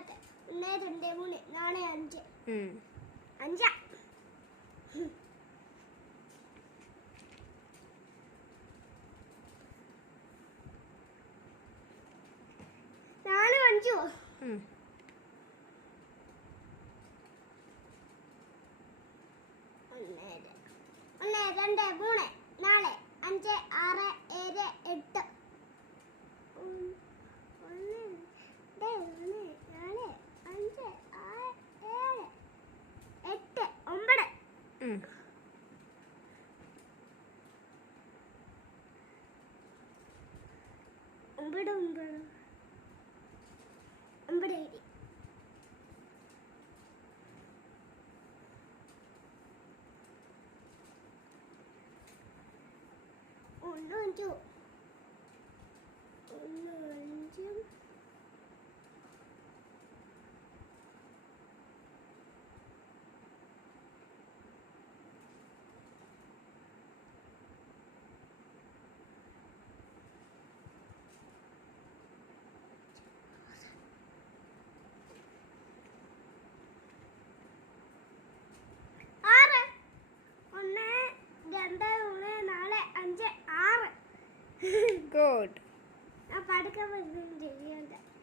ഒന്ന് രണ്ട് മൂന്ന് നാല് അഞ്ച്. അഞ്ചാ. നാലും അഞ്ചോ ഒന്ന് രണ്ട് മൂന്ന് നാല് അഞ്ച് ആറ് ഏഴ് എട്ട് ഉം, ഒന്ന് രണ്ട് മൂന്ന് നാല് അഞ്ച് ആറ് ഏഴ് എട്ട് ഒമ്പത് ഉം. ഒമ്പത് ഒമ്പത് ഒമ്പത് എഴുതി ഒന്ന് അഞ്ചു ഒന്ന് गुड अब पार्ट का मुझे भी आता है